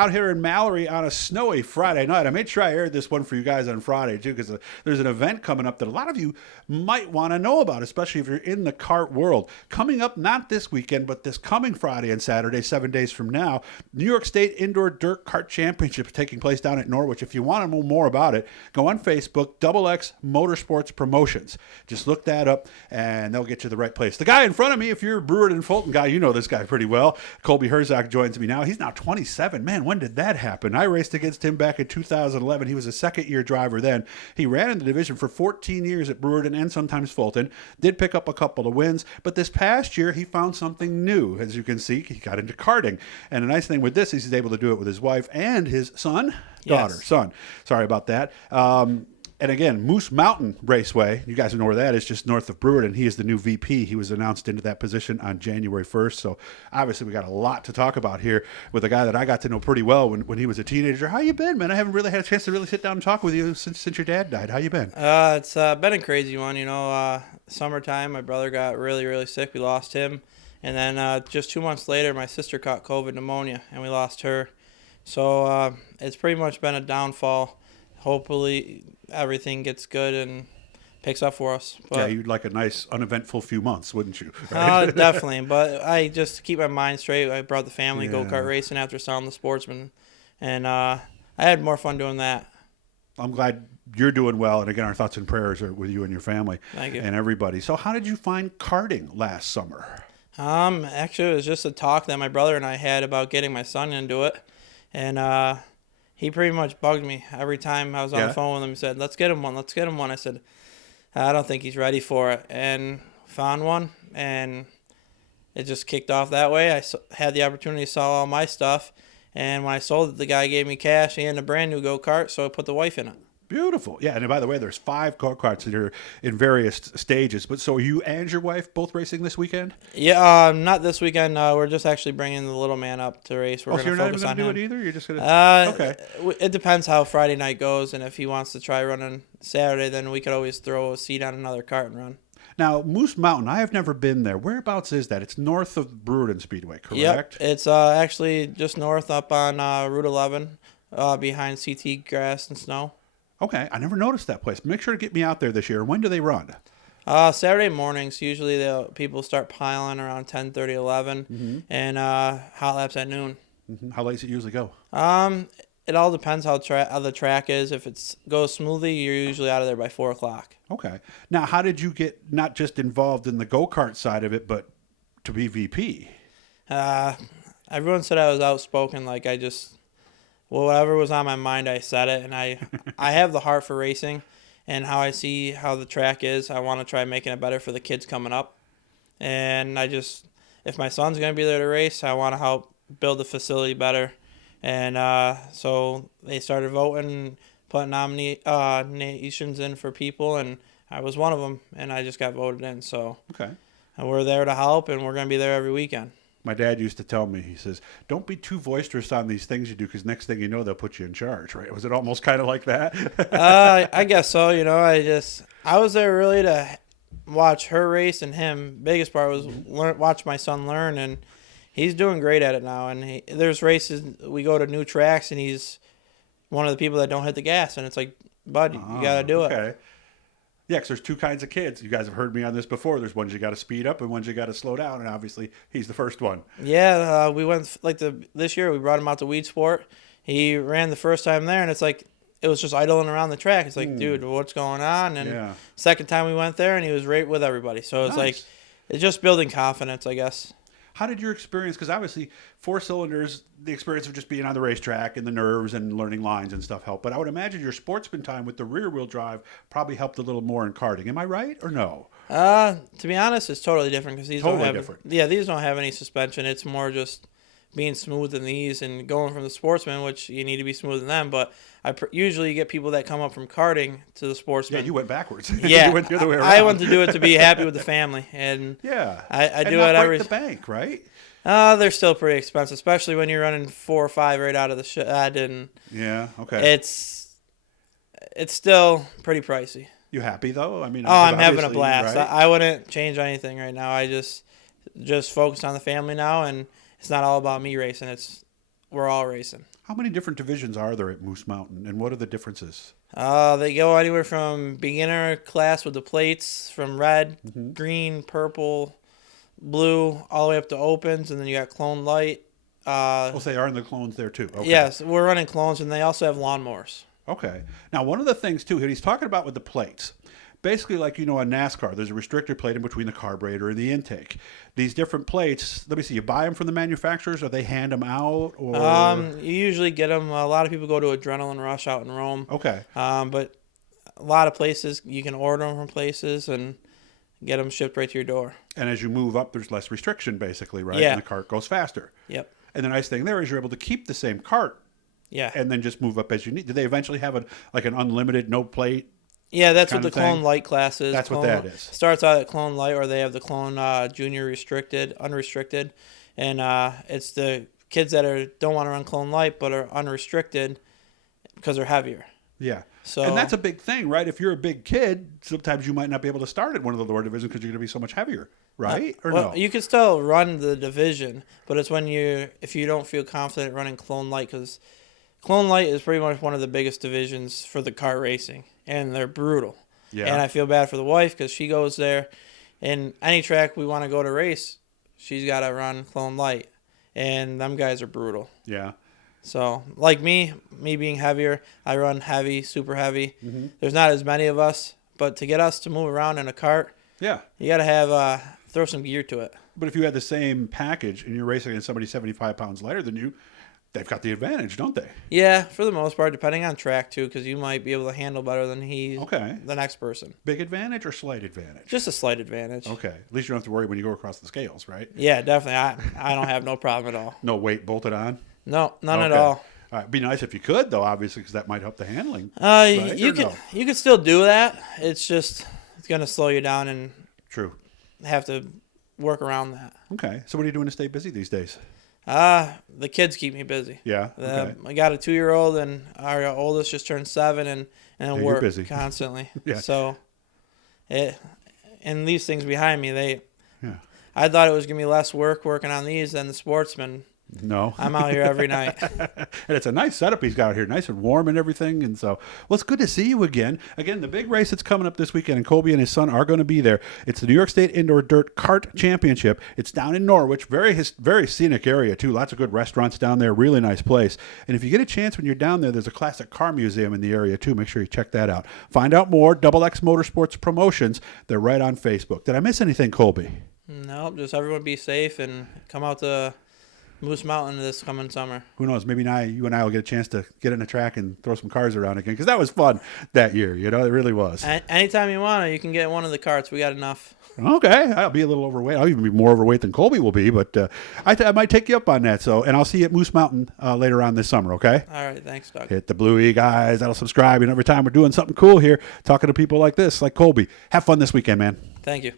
out here in Mallory on a snowy Friday night. I made sure I aired this one for you guys on Friday, too, because there's an event coming up that a lot of you might want to know about, especially if you're in the kart world. Coming up not this weekend, but this coming Friday and Saturday, 7 days from now, New York State Indoor Dirt Kart Championship taking place down at Norwich. If you want to know more about it, go on Facebook, XX Motorsports Promotions. Just look that up, and they'll get you the right place. The guy in front of me, if you're a Brewer and Fulton guy, you know this guy pretty well. Colby Herzog joins me now. He's now 27. Man, when did that happen? I raced against him back in 2011. He was a second-year driver then. He ran in the division for 14 years at Brewerton and sometimes Fulton. Did pick up a couple of wins, but this past year he found something new. As you can see, he got into karting. And the nice thing with this is he's able to do it with his wife and his son. Son. Sorry about that. And again, Moose Mountain Raceway, you guys know where that is, just north of Brewerton. He is the new VP. He was announced into that position on January 1st. So obviously we got a lot to talk about here with a guy that I got to know pretty well when he was a teenager. How you been, man? I haven't really had a chance to really sit down and talk with you since your dad died. How you been? It's been a crazy one. Summertime, my brother got really, really sick. We lost him. And then just 2 months later, my sister caught COVID pneumonia, and we lost her. So it's pretty much been a downfall. Hopefully everything gets good and picks up for us. But, yeah, you'd like a nice, uneventful few months, wouldn't you? Definitely. But I just keep my mind straight. I brought the family go-kart racing after selling the Sportsman, and I had more fun doing that. I'm glad you're doing well, and again, our thoughts and prayers are with you and your family. Thank you. And everybody. So how did you find karting last summer? Actually, it was just a talk that my brother and I had about getting my son into it, and he pretty much bugged me every time I was on the phone with him. He said, let's get him one. I said, I don't think he's ready for it. And found one, and it just kicked off that way. I had the opportunity to sell all my stuff, and when I sold it, the guy gave me cash and a brand new go-kart, so I put the wife in it. Beautiful. Yeah, and by the way, there's 5 go-karts that are in various stages. But so you and your wife both racing this weekend? Yeah, not this weekend. We're just actually bringing the little man up to race. We're so you're not even going to do him. it either? You're just going to... Okay. It depends how Friday night goes, and if he wants to try running Saturday, then we could always throw a seat on another kart and run. Now, Moose Mountain, I have never been there. Whereabouts is that? It's north of Brewerton Speedway, correct? Yep. It's actually just north up on Route 11, behind CT Grass and Snow. Okay, I never noticed that place. Make sure to get me out there this year. When do they run? Saturday mornings. Usually people start piling around 10:30, 11, and hot laps at noon. Mm-hmm. How late does it usually go? It all depends how the track is. If it goes smoothly, you're usually out of there by 4 o'clock. Okay. Now, how did you get not just involved in the go-kart side of it, but to be VP? Everyone said I was outspoken. Like whatever was on my mind, I said it, and I have the heart for racing, and how I see how the track is. I want to try making it better for the kids coming up, and if my son's going to be there to race, I want to help build the facility better, and so they started voting, putting nominations in for people, and I was one of them, and I just got voted in. So okay, and we're there to help, and we're going to be there every weekend. My dad used to tell me, he says, don't be too boisterous on these things you do, because next thing you know, they'll put you in charge, right? Was it almost kind of like that? I guess so. I was there really to watch her race and him. Biggest part was watch my son learn, and he's doing great at it now. And there's races, we go to new tracks, and he's one of the people that don't hit the gas. And it's like, bud, you got to do it. Yeah, because there's 2 kinds of kids. You guys have heard me on this before. There's ones you got to speed up and ones you got to slow down, and obviously he's the first one. Yeah, we went this year. We brought him out to Weed Sport. He ran the first time there, and it's like it was just idling around the track. It's like, dude, what's going on? And second time we went there, and he was right with everybody. So it's like it's just building confidence, I guess. How did your experience, because obviously 4 cylinders, the experience of just being on the racetrack and the nerves and learning lines and stuff helped. But I would imagine your sportsman time with the rear wheel drive probably helped a little more in karting. Am I right or no? To be honest, it's totally different because these totally don't have different. Yeah, these don't have any suspension. It's more just being smooth in these and going from the sportsman, which you need to be smooth in them. But usually get people that come up from karting to the sportsman. Yeah, you went backwards. Yeah, you went the other way around. I want to do it to be happy with the family, and I do it every. The bank, right? They're still pretty expensive, especially when you're running 4 or 5 right out of the shed. And yeah, okay. It's still pretty pricey. You happy though? I mean, I'm having a blast. Right? I wouldn't change anything right now. I just focus on the family now, and it's not all about me racing. It's we're all racing. How many different divisions are there at Moose Mountain, and what are the differences? They go anywhere from beginner class with the plates, from red, green, purple, blue, all the way up to opens, and then you got clone light. They are in the clones there too. Okay. Yes, we're running clones, and they also have lawnmowers. Okay. Now, one of the things too, he's talking about with the plates, basically like on NASCAR, there's a restrictor plate in between the carburetor and the intake. These different plates, let me see, you buy them from the manufacturers, or they hand them out, or? You usually get them. A lot of people go to Adrenaline Rush out in Rome. Okay. But a lot of places you can order them from places and get them shipped right to your door. And as you move up, there's less restriction, basically, right? Yeah. And the cart goes faster. Yep. And the nice thing there is you're able to keep the same cart. Yeah. And then just move up as you need. Do they eventually have an unlimited no plate? Yeah, that's what kind the of thing? Clone Light class is. That's what that is. Starts out at Clone Light, or they have the Clone Junior Restricted, Unrestricted. And it's the kids that don't want to run Clone Light but are unrestricted because they're heavier. Yeah. So, and that's a big thing, right? If you're a big kid, sometimes you might not be able to start at one of the lower divisions because you're going to be so much heavier, right? Or no? You can still run the division, but it's if you don't feel confident running Clone Light, because Clone Light is pretty much one of the biggest divisions for the kart racing, and they're brutal. Yeah. And I feel bad for the wife because she goes there, and any track we want to go to race, she's got to run Clone Light, and them guys are brutal. Yeah. So, like me being heavier, I run heavy, super heavy. Mm-hmm. There's not as many of us, but to get us to move around in a cart, Yeah. you got to have throw some gear to it. But if you had the same package and you're racing against somebody 75 pounds lighter than you, they've got the advantage, don't they? Yeah, for the most part, depending on track too, because you might be able to handle better than Okay. the next person. Big advantage or slight advantage? Just a slight advantage. Okay. At least you don't have to worry when you go across the scales, right? Yeah, definitely. I don't have no problem at all. No weight bolted on? No, none at Okay. all. It'd be nice if you could, though, obviously, because that might help the handling. You Or can no? you can still do that. It's gonna slow you down and True. have to work around that. Okay. So what are you doing to stay busy these days? The kids keep me busy. Yeah. Okay. I got a 2-year-old, and our oldest just turned 7, and you're work busy. constantly. Yeah. So, and these things behind me, Yeah. I thought it was gonna be less work working on these than the Sportsman. No. I'm out here every night. And it's a nice setup he's got here, nice and warm and everything. And so, well, it's good to see you again. Again, the big race that's coming up this weekend, and Colby and his son are going to be there. It's the New York State Indoor Dirt Kart Championship. It's down in Norwich, very scenic area too. Lots of good restaurants down there, really nice place. And if you get a chance when you're down there, there's a classic car museum in the area too. Make sure you check that out. Find out more, XX Motorsports Promotions. They're right on Facebook. Did I miss anything, Colby? Nope, just everyone be safe and come out to Moose Mountain this coming summer. Who knows? Maybe you and I will get a chance to get in a track and throw some cars around again, because that was fun that year. It really was. Anytime you want to, you can get one of the carts. We got enough. Okay, I'll be a little overweight. I'll even be more overweight than Colby will be, but I might take you up on that. So, and I'll see you at Moose Mountain later on this summer. Okay. All right, thanks, Doug. Hit the Bluey, guys. That'll subscribe. And every time we're doing something cool here, talking to people like this, like Colby. Have fun this weekend, man. Thank you.